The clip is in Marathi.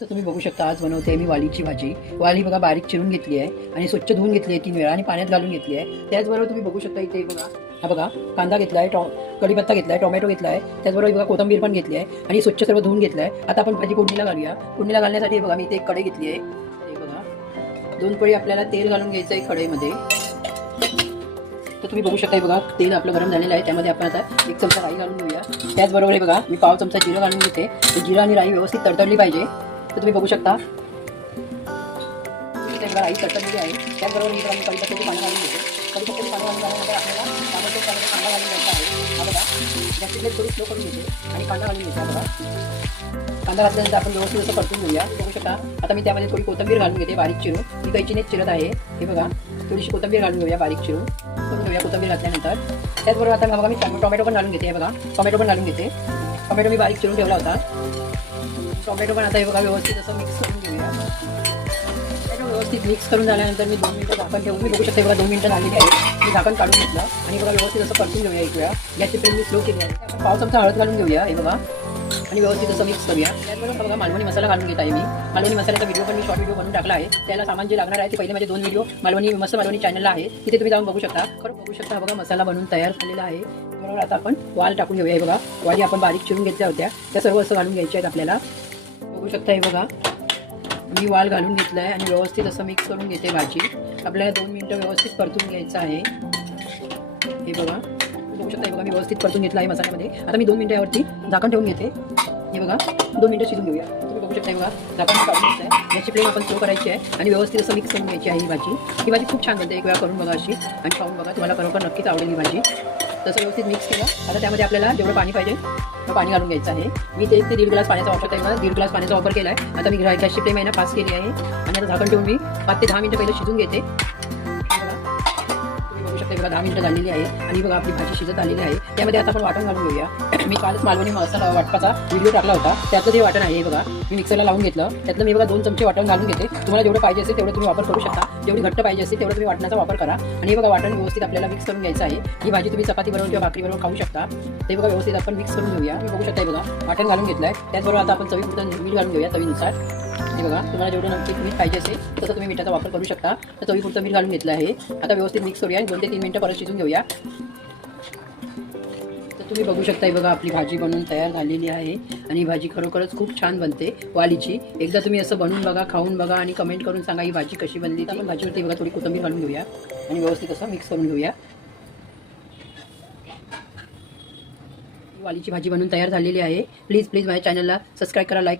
तर तुम्ही बघू शकता आज बनवते मी वालीची भाजी। वाली बघा बारीक चिरून घेतली आहे आणि स्वच्छ धुवून घेतली आहे 3 वेळा आणि पाण्यात घालून घेतली आहे। त्याचबरोबर तुम्ही बघू शकता इथे बघा, हा बघा कांदा घेतला आहे, कढीपत्ता घेतला आहे, टोमॅटो घेतला आहे, त्याचबरोबर बघा कोथिंबीर पण घेतली आहे आणि स्वच्छ सर्व धुवून घेतलं आहे। आता आपण भाजी फोडणीला घालूया। फोडणीला घालण्यासाठी बघा मी इथे एक कढई घेतली आहे। हे बघा 2 पळी आपल्याला तेल घालून घ्यायचं आहे कढईमध्ये। तर तुम्ही बघू शकता बघा तेल आपलं गरम झालेलं आहे, त्यामध्ये आपण आता 1 चमचा राई घालून घेऊया। त्याचबरोबर हे बघा मी पाव चमचा जिरं घालून घेते। जिरं आणि राई व्यवस्थित तडतडली पाहिजे। तर तुम्ही बघू शकता राई तडतडलेली आहे। त्याचबरोबर मी कढीपत्त्याची पानं घालून घेते। कढीपत्त्याची पानं घालून झाल्यानंतर आपल्याला टोमॅटो कांदा घालून घ्यायचा आहे। हा बघा गॅसची फ्लेम थोडी स्लो करून घेते आणि कांदा घालून घेते। बघा कांदा घातल्यानंतर आपण व्यवस्थित असं परतून घेऊया। बघू शकता आता मी त्यामध्ये थोडी कोथिंबीर घालून घेते बारीक चिरून। मी कैचीनेच चिरत आहे। हे बघा थोडीशी कोथिंबीर घालून घेऊया बारीक चिरून करून घेऊया कोथिंबीर घातल्यानंतर। त्याचबरोबर आता बघा मी टोमॅटो पण घालून घेते। हे बघा टोमॅटो पण घालून घेते। टोमॅटो मी बारीक चिरून ठेवला होता। टोमॅटो पण आता हे बघा व्यवस्थित असं मिक्स करून घेऊया। व्यवस्थित मिक्स करून झाल्यानंतर मी 2 मिनिटं झाकण ठेवून, मी बघू शकते बघा 2 मिनिटं झालेली आहे। मी झाकण काढून घेतलं आणि बघा व्यवस्थित असं परतून घेऊया। एक वेळा गॅसची फ्लेम मी स्लो केली आहे। आपण पाव चमचा हळद घालून घेऊया। हे बघा आणि व्यवस्थित असं मिक्स करूया। त्याचबरोबर बघा मालवणी मसाला घालून घेत आहे मी। मालवणी मसाल्याचा व्हिडिओ पण मी शॉर्ट व्हिडिओ बनवून टाकला आहे। त्याला सामान जे लागणार आहे ते पहिले माझे 2 व्हिडिओ मालवणी चॅनलला आहे, तिथे तुम्ही जाऊन बघू शकता। खरं बघू शकता बघा मसाला बनवून तयार झालेला आहे। बरोबर आता आपण वाल टाकून घेऊया। हे बघा वाली आपण बारीक चिरून घेतल्या होत्या, त्या सर्व असं घालून घ्यायच्या आहेत आपल्याला। बघू शकता हे बघा मी वाल घालून घेतला आहे आणि व्यवस्थित असं मिक्स करून घेते भाजी। आपल्याला 2 मिनिटं व्यवस्थित परतून घ्यायचं आहे। हे बघा बघू शकता हे बघा मी व्यवस्थित परतून घेतला आहे मसाल्यामध्ये। आता मी 2 मिनिटं यावरती झाकण ठेवून घेते। हे बघा 2 मिनिटं शिजून घेऊया। तुम्ही बघू शकता हे बघा झाकण काढून घ्यायचं आहे। याची फ्लेम आपण स्लो करायची आहे आणि व्यवस्थित असं मिक्स करून घ्यायची आहे ही भाजी। ही भाजी खूप छान बनते, एक वेळा करून बघा अशी आणि खाऊन बघा, तुम्हाला खरोखर नक्कीच आवडेल ही भाजी। तसं व्यवस्थित मिक्स केलं आता त्यामध्ये आपल्याला जेवढं पाणी पाहिजे तर पाणी घालून घ्यायचं आहे। मी ते 1 ते 1.5 ग्लास पाण्याचा वापर केला आहे। 1.5 ग्लास पाण्याचा वापर केला आहे। आता मी गॅसची फ्लेम आहे ना फास्ट केली आहे आणि आता झाकण ठेवून मी 5 ते 10 मिनिटं पहिले शिजून घेते। बघू शकता बघा 10 मिनिटं झालेली आहे आणि बघा आपली भाजी शिजत आलेली आहे। त्यामध्ये आता आपण वाटण घालून घेऊया। मी कालच मालवणी मसाला वाटपाचा व्हिडिओ टाकला होता, त्यातलं जे वाटण आहे बघा मी मिक्सरला लावून घेतलं। त्यातलं मी बघा 2 चमचे वाटण घालून घेते। तुम्हाला जेवढं पाहिजे असेल तेवढं तुम्ही वापर करू शकता, जेवढी घट्ट पाहिजे असेल तेवढं तुम्ही वाटणाचा वापर करा। आणि हे बघा वाटण व्यवस्थित आपल्याला मिक्स करून घ्यायचं आहे। ही भाजी तुम्ही चपाती बरोबर किंवा भाकरी बरोबर खाऊ शकता। ते बघा व्यवस्थित आपण मिक्स करून घेऊया। मी बघू शकता हे बघा वाटण घालून घेतलं आहे। त्याचबरोबर आता आपण चवीपुरतं मीठ घालून घेऊया चवीनुसार। हे बघा तुम्हाला जेवढं नक्कीच मीठ पाहिजे असेल तसं तुम्ही मिठाचा वापर करू शकता। तर चवीपुरतं मीठ घालून घेतलं आहे। आता व्यवस्थित मिक्स करूया आणि 2 ते 3 मिनिटं परत शिजून घेऊया। तर तुम्ही बघू शकता बघा आपली भाजी बनवून तयार झालेली आहे आणि भाजी खरोखरच खूप छान बनते वालीची। एकदा तुम्ही असं बनवून बघा, खाऊन बघा आणि कमेंट करून सांगा ही भाजी कशी बनली। तर आपण भाजीवरती बघा थोडी कोथिंबीर घालून घेऊया आणि व्यवस्थित असं मिक्स करून घेऊया। वालीची भाजी बनवून तयार झालेली आहे। प्लीज माझ्या चॅनलला सबस्क्राईब करा, लाईक